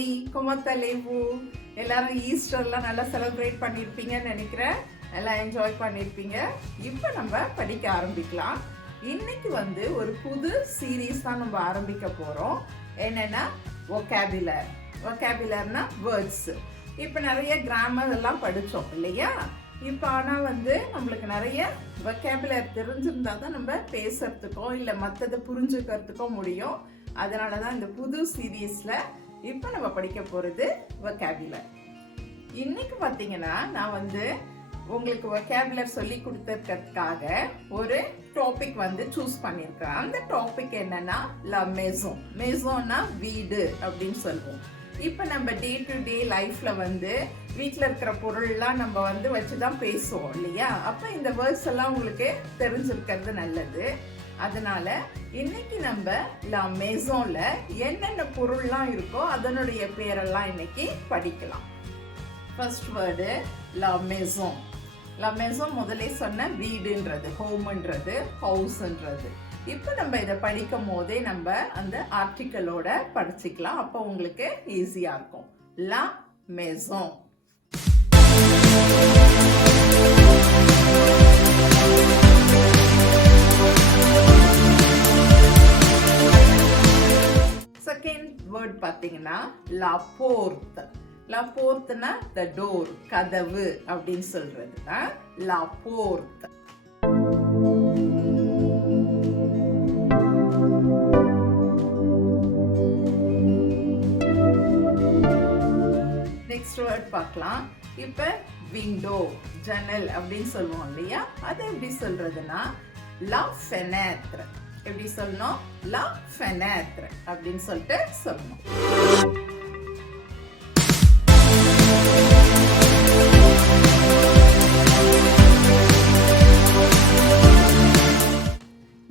Holi, Komatalevu. எல்லாரும் ஈஸ்டர்லாம் நல்லா celebrate பண்ணியிருப்பீங்கன்னு நினைக்கிறேன். எல்லாம் என்ஜாய் பண்ணியிருப்பீங்க. இப்போ நம்ம படிக்க ஆரம்பிக்கலாம். இன்னைக்கு ஒரு புது சீரீஸ் தான் நம்ம ஆரம்பிக்க போகிறோம். என்னென்னா vocabulary. vocabularyனா வேர்ட்ஸ். இப்போ நிறைய கிராமர் எல்லாம் படித்தோம் இல்லையா? இப்போ ஆனால் நம்மளுக்கு நிறைய vocabulary தெரிஞ்சிருந்தா தான் நம்ம பேசுறதுக்கோ இல்லை மற்றதை புரிஞ்சுக்கிறதுக்கோ முடியும். அதனால தான் இந்த புது சீரீஸில் இப்போ நம்ம படிக்க போகிறது vocabulary. இன்னைக்கு பார்த்தீங்கன்னா நான் உங்களுக்கு vocabulary சொல்லி கொடுத்துருக்கிறதுக்காக ஒரு டாபிக் சூஸ் பண்ணியிருக்கேன். அந்த டாபிக் என்னன்னா la maison. maisonனா வீடு அப்படின்னு சொல்லுவோம். இப்போ நம்ம டே டு டே லைஃப்ல வீட்டில் இருக்கிற பொருள்லாம் நம்ம வச்சு தான் பேசுவோம் இல்லையா? அப்போ இந்த வேர்ட்ஸ் எல்லாம் உங்களுக்கு தெரிஞ்சிருக்கிறது நல்லது. அதனால இன்னைக்கு நம்ம la maisonல என்னென்ன பொருள்லாம் இருக்கோ அதனுடைய பேரெல்லாம் இன்னைக்கு படிக்கலாம். First word la maison. la maison முதலே சொன்ன வீடுன்றது, ஹோம்ன்றது, ஹவுஸ்ன்றது. இப்போ நம்ம இதை படிக்கும் போதே நம்ம அந்த ஆர்டிக்கலோட படிச்சுக்கலாம். அப்போ உங்களுக்கு ஈஸியா இருக்கும். la maison. செகண்ட் வேர்ட் பார்த்தீங்கன்னா la porte. la porteனா the door, கதவு அப்படின்னு சொல்றது தான் la porte. நெக்ஸ்ட் வேர்ட் பார்க்கலாம். இப்போ விண்டோ, ஜன்னல் அப்படின்னு சொல்லுவோம் இல்லையா? அது எப்படி சொல்றதுன்னா la fenêtre. எப்படி சொல்லணும்? la fenêtre அப்படின்னு சொல்லிட்டு சொல்லணும்.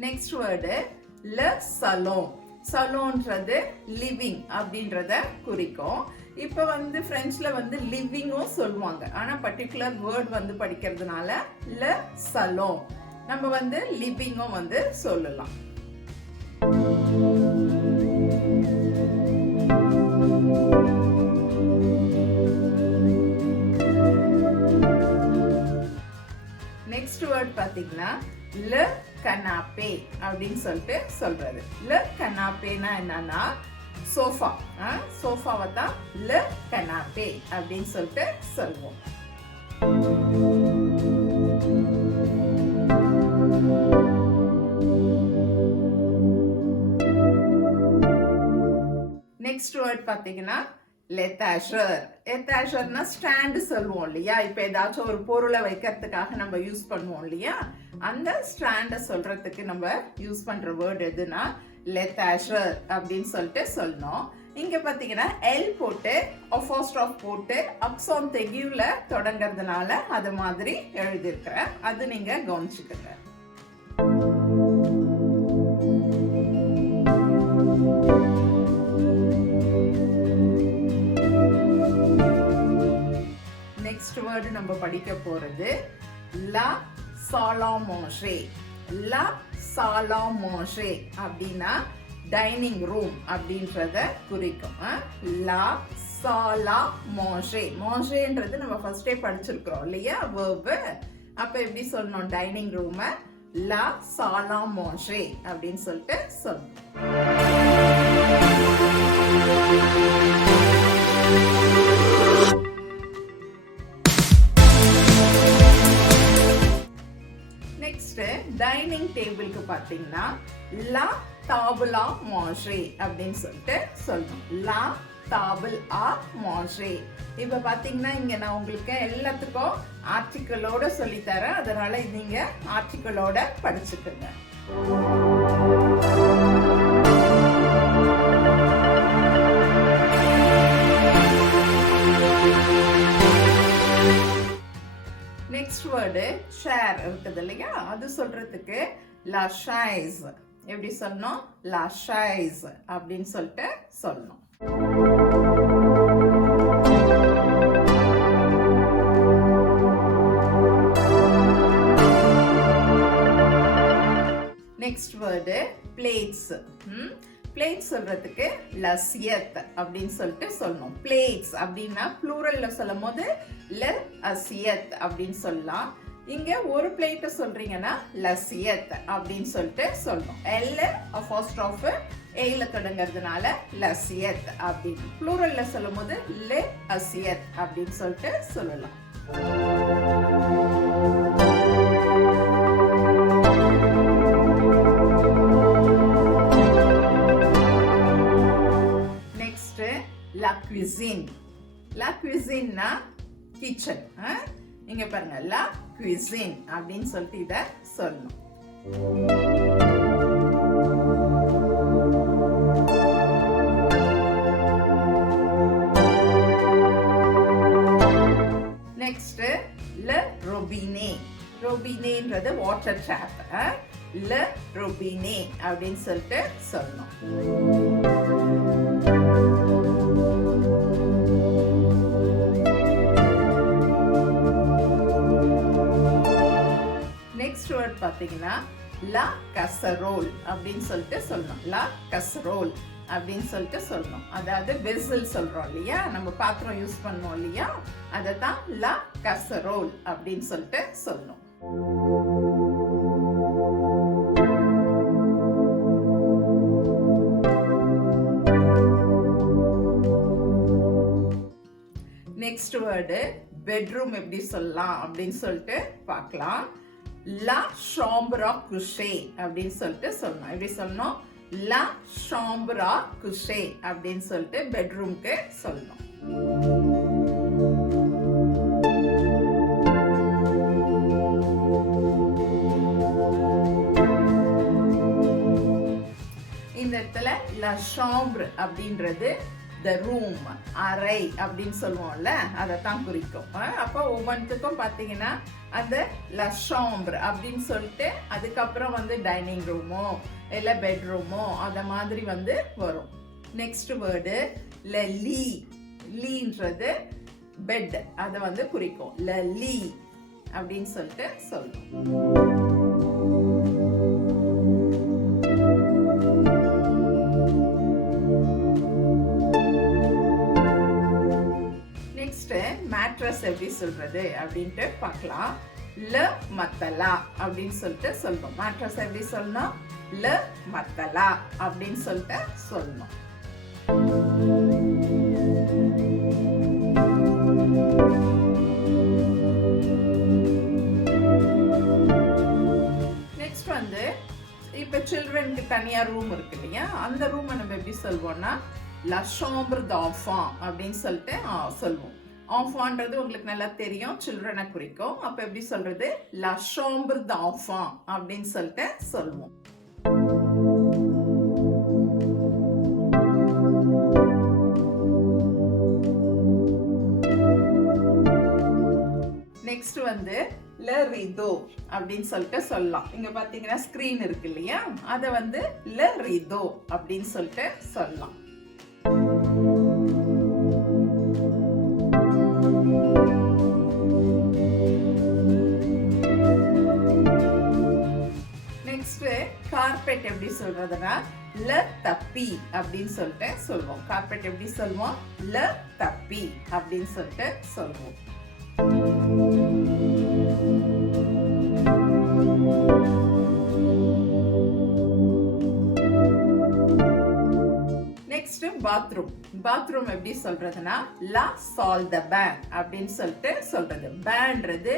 Next word le salon. சலோன்றது லிவிங் அப்படின்றத குறிக்கும். இப்போ பிரெஞ்சில் லிவிங்கும் சொல்லுவாங்க. ஆனால் பர்டிகுலர் வேர்ட் படிக்கிறதுனால le salon. நம்ம லிவிங்கும் சொல்லலாம். நெக்ஸ்ட் வேர்ட் பார்த்தீங்கன்னா le canapé அப்படின்னு சொல்லிட்டு சொல்றது. le canapéனா என்னன்னா சோஃபா. சோஃபாவை தான் le canapé அப்படின்னு சொல்லிட்டு சொல்லுவோம். நெக்ஸ்ட் வேர்ட் பார்த்தீங்கன்னா l'étagère. étageurனா ஸ்டாண்ட் சொல்லுவோம் இல்லையா? இப்போ ஏதாச்சும் ஒரு பொருளை வைக்கிறதுக்காக நம்ம யூஸ் பண்ணுவோம் இல்லையா? அந்த ஸ்டாண்டை சொல்றதுக்கு நம்ம யூஸ் பண்ற வேர்ட் எதுனா l'étagère அப்படின்னு சொல்லிட்டு சொல்லணும். இங்க பாத்தீங்கன்னா எல் போட்டு அப்போஸ்ட்ரோஃப் போட்டு அக்ஸான் தெகியூல தொடங்கிறதுனால அது மாதிரி எழுதியிருக்கிறேன். அது நீங்க கவனிச்சுக்கங்க. நெக்ஸ்ட் வேர்டு நம்ம படிக்க போறது la salle à manger. la salle à manger அப்படின்னா டைனிங் ரூம் அப்படின்றத குறிக்கும். la salle à manger. mangerன்றது நம்ம ஃபர்ஸ்டே படிச்சிருக்கிறோம் இல்லையா? verb. அப்ப எப்படி சொல்லணும்? Dining room la salle à manger அப்படின்னு சொல்லிட்டு சொல்லணும். டைனிங் டேபிளுக்கு பார்த்தீங்கன்னா la table à manger அப்படின்னு சொல்லிட்டு சொல்லணும். la table à manger. இப்போ பார்த்தீங்கன்னா இங்க நான் உங்களுக்கு எல்லாத்துக்கும் ஆர்டிக்கலோட சொல்லித்தரேன். அதனால நீங்க ஆர்டிக்கலோட படிச்சுக்கோங்க. நெக்ஸ்ட் வேர்டு ஷேர் இருக்குது இல்லையா? அது சொல்றதுக்கு la chaise. எப்படி சொல்லணும்? la chaise அப்படின்னு சொல்லிட்டு சொல்லணும். Next word plates. பிளேட் சொல்றதுக்கு லசியத் அப்படின்னு சொல்லிட்டு சொல்லணும். பிளேட்ஸ் அப்படின்னா ப்ளூரல்ல சொல்லும் போது ல அசியத் அப்படின்னு சொல்லலாம். இங்க ஒரு பிளேட்டை சொல்றீங்கன்னா லசியத் அப்படின்னு சொல்லிட்டு சொல்லணும். எல்ல அஃபாஸ்ட்ராஃப் ஏல தொடங்கிறதுனால லசியத் அப்படின்னு. ப்ளூரல்ல சொல்லும் போது ல அசியத் அப்படின்னு சொல்லிட்டு சொல்லலாம். Next la cuisine. la cuisine னா கிச்சன். இங்க பாருங்க, la cuisine அப்படின்னு சொல்லிட்டு இத சொல்லணும். Next le robinet. robinet-ன்றது வாட்டர் டேப். le robinet அப்படின்னு சொல்லிட்டு சொல்லணும். நெக்ஸ்ட் வேர்ட் பாத்தீங்கன்னா la casserole அப்படின்னு சொல்லிட்டு சொல்லணும். la casserole அப்படின்னு சொல்லிட்டு சொல்லணும். அதாவது வெசல் சொல்றோம் இல்லையா, நம்ம பாத்திரம் யூஸ் பண்ணுவோம் இல்லையா, அதை தான் la casserole அப்படின்னு சொல்லிட்டு சொல்லணும். நெக்ஸ்ட் வேர்டு பெட்ரூம் எப்படி சொல்லலாம் அப்படின்னு சொல்லிட்டு பார்க்கலாம். la chambre à coucher அப்படின்னு சொல்லிட்டு சொல்லணும். எப்படி சொல்லணும்? la chambre à coucher அப்படின்னு சொல்லிட்டு பெட்ரூம்க்கு சொல்லணும். இந்த இடத்துல la chambre அப்படின்றது the room, அறை அப்படின்னு சொல்லுவோம்ல, அதை தான் குறிக்கும். அப்போ ஒவ்வொன்றுக்கும் பார்த்தீங்கன்னா அந்த la chambre அப்படின்னு சொல்லிட்டு அதுக்கப்புறம் வந்து டைனிங் ரூமோ இல்லை பெட்ரூமோ அந்த மாதிரி வந்து வரும். Next word le lit. லீன்றது பெட், அதை வந்து குறிக்கும். le lit அப்படின்னு சொல்லிட்டு சொல்லணும். மேட்ரஸ் எப்படி சொல்றது அப்படின்ட்டு பார்க்கலாம். ல மத்தலா அப்படின்னு சொல்லிட்டு சொல்லணும். மேட்ரஸ் எப்படி சொல்லணும்? ல மத்தலா அப்படின்னு சொல்லிட்டு சொல்லணும். நெக்ஸ்ட் வந்து இப்ப சில்ட்ரனுக்கு தனியா ரூம் இருக்கு இல்லையா, அந்த ரூமை நம்ம எப்படி சொல்வோம்னா la chambre d'enfant அப்படின்னு சொல்லிட்டு சொல்லுவோம். enfantன்றது உங்களுக்கு நல்லா தெரியும், சில்ட்ரனை குறிக்கும். அப்ப எப்படி சொல்றது? la chambre d'enfant அப்படின்னு சொல்லிட்டு சொல்லுவோம். நெக்ஸ்ட் வந்து le rideau அப்படின்னு சொல்லிட்டு சொல்லலாம். இங்க பாத்தீங்கன்னா ஸ்கிரீன் இருக்கு இல்லையா, அதை வந்து le rideau அப்படின்னு சொல்லிட்டு சொல்லலாம். கார்பெட் எப்படி சொல்றதுன்னா le tapis அப்படின்னு சொல்லிட்டு சொல்லுவோம். கார்பெட் எப்படி சொல்லுவோம்? le tapis அப்படின்னு சொல்லிட்டு சொல்லுவோம். Next bathroom. பாத்ரூம் எப்படி சொல்றதுன்னா la salle de bain அப்படின்னு சொல்லிட்டு சொல்றது. பேன்றது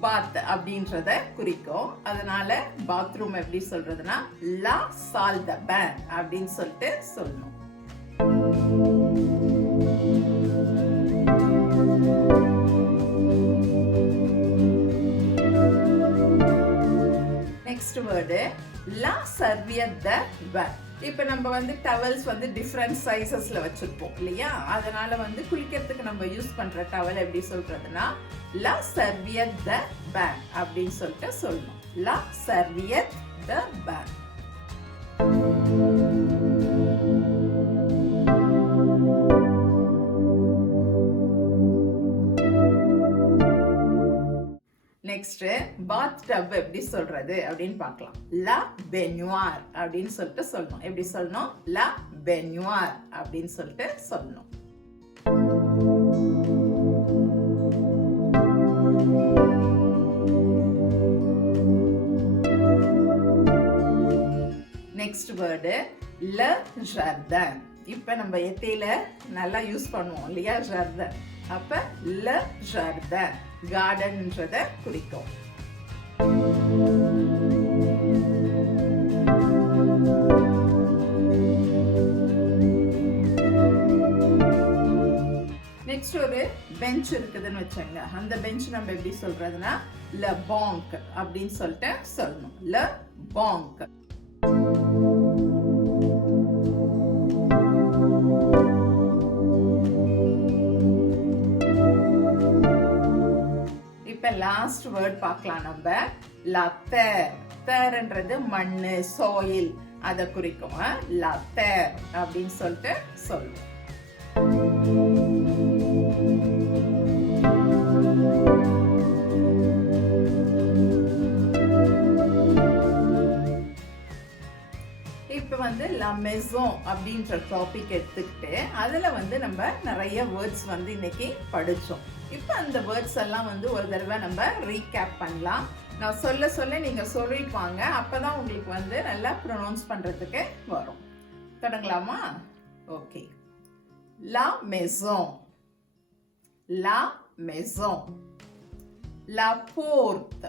பாத் அப்படின்றத குறிக்கும். அதனால பாத்ரூம் எப்படி சொல்றதுன்னா la salle de bain அப்படின்னு சொல்லிட்டு சொல்லணும். Next word la serviette de bain. இப்போ நம்ம வந்து டவல்ஸ் வந்து டிஃப்ரெண்ட் சைஸஸ்ல வச்சிருப்போம் இல்லையா, அதனால வந்து குளிக்கிறதுக்கு நம்ம யூஸ் பண்ற டவல் எப்படி சொல்றதுன்னா la serviette de bain அப்படின்னு சொல்லிட்டு சொல்லணும். la serviette de bain. Next பாத் டப் எப்படி சொல்றது அப்படின்னு பார்க்கலாம். லா பென்வார் அப்படின்னு சொல்லிட்டு சொல்லணும். எப்படி சொல்லணும்? லா பென்வார் அப்படின்னு சொல்லிட்டு சொல்லணும். நெக்ஸ்ட் வேர்டு ல ஜர்தன். இப்ப நம்ம எத்தையில நல்லா யூஸ் பண்ணுவோம் இல்லையா ஜர்தன். அப்ப ல ஜர்தன் கார்டன்ன்றத குறிக்கும். நெக்ஸ்ட் ஒரு பெஞ்ச் இருக்குதுன்னு வச்சுங்க. அந்த பெஞ்ச் நம்ம எப்படி சொல்றதுன்னா ல பாங்க் அப்படின்னு சொல்லிட்டு சொல்லணும். ல பாங்க். இப்ப லாஸ்ட் வேர்ட் பார்க்கலாம் நம்ம. லா தேர். தேர்ன்றது மண்ணு, சாயில், அதை குறிக்கும். லா தேர் அப்படின்னு சொல்லிட்டு சொல்லுவோம். இப்ப வந்து லா மெசோன் அப்படின்ற டாபிக் எடுத்துக்கிட்டு அதுல வந்து நம்ம நிறைய வேர்ட்ஸ் வந்து இன்னைக்கு படிச்சோம். இப்ப அந்த வேர்ட்ஸ் எல்லாம் வந்து ஒரு தடவை நம்ம ரீகேப் பண்ணலாம். நான் சொல்ல சொல்ல நீங்க சொல்லிட்டு வாங்க. அப்பதான் உங்களுக்கு வந்து நல்லா ப்ரொனவுன்ஸ் பண்றதுக்கு வரும். தொடங்கலாமா? ஓகே. லா மெசோன். லா மெசோன். லா போர்te.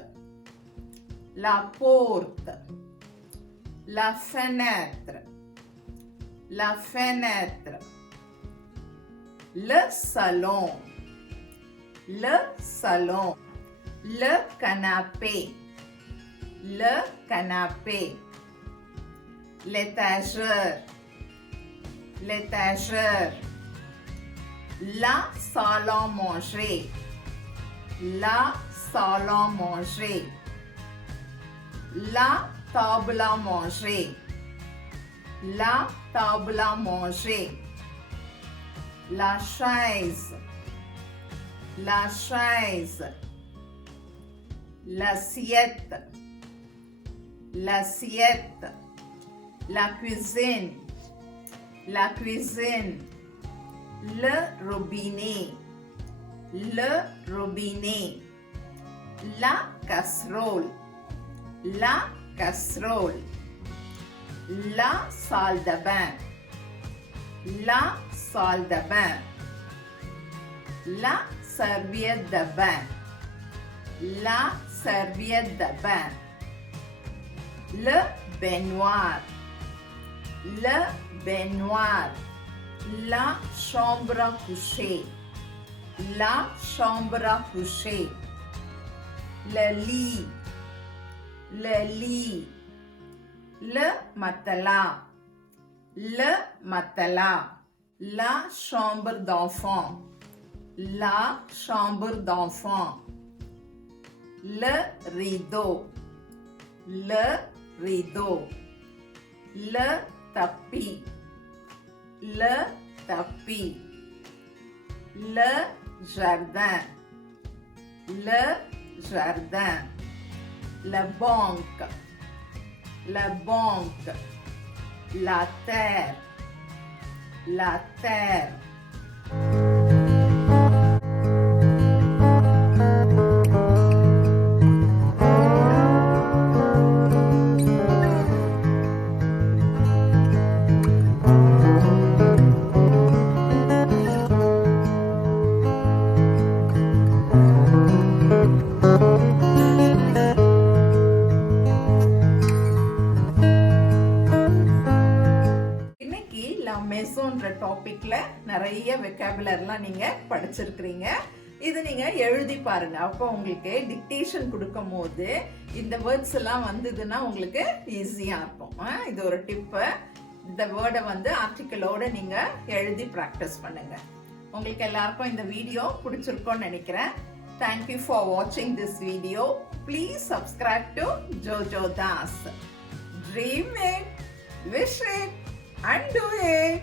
La porte. La fenêtre. La fenêtre. Le salon. Le salon. Le canapé. Le canapé. L'étagère. L'étagère. La salle à manger. La salle à manger. La table à manger. La table à manger. La chaise. La chaise. L'assiette. L'assiette. La cuisine. La cuisine. Le robinet. Le robinet. La casserole. La casserole. La salle de bain. La salle de bain. La serviette de bain. La serviette de bain. Le baignoire. Le baignoire. La chambre à coucher. La chambre à coucher. Le lit. Le lit. Le matelas. Le matelas. La chambre d'enfant. La chambre d'enfant. Le rideau. Le rideau. Le tapis. Le tapis. Le jardin. Le jardin. La banque. La banque. La terre. La terre. மெசோன்ற டாபிக்ல நிறைய வெக்காபுலரிலாம் நீங்க படிச்சிருக்கிறீங்க. இது நீங்க எழுதி பாருங்க. அப்போ உங்களுக்கு dictation கொடுக்கும் போது இந்த வேர்ட்ஸ் எல்லாம் வந்ததுன்னா உங்களுக்கு ஈஸியா இருக்கும். இது ஒரு டிப்பு. இந்த வேர்டை வந்து ஆர்டிக்கிளோட நீங்க எழுதி ப்ராக்டிஸ் பண்ணுங்க. உங்களுக்கு எல்லாருக்கும் இந்த வீடியோ பிடிச்சிருக்கும்னு நினைக்கிறேன். Thank you for watching this video. Please subscribe to Jojoe Dasse. Dream it, wish it, and do it.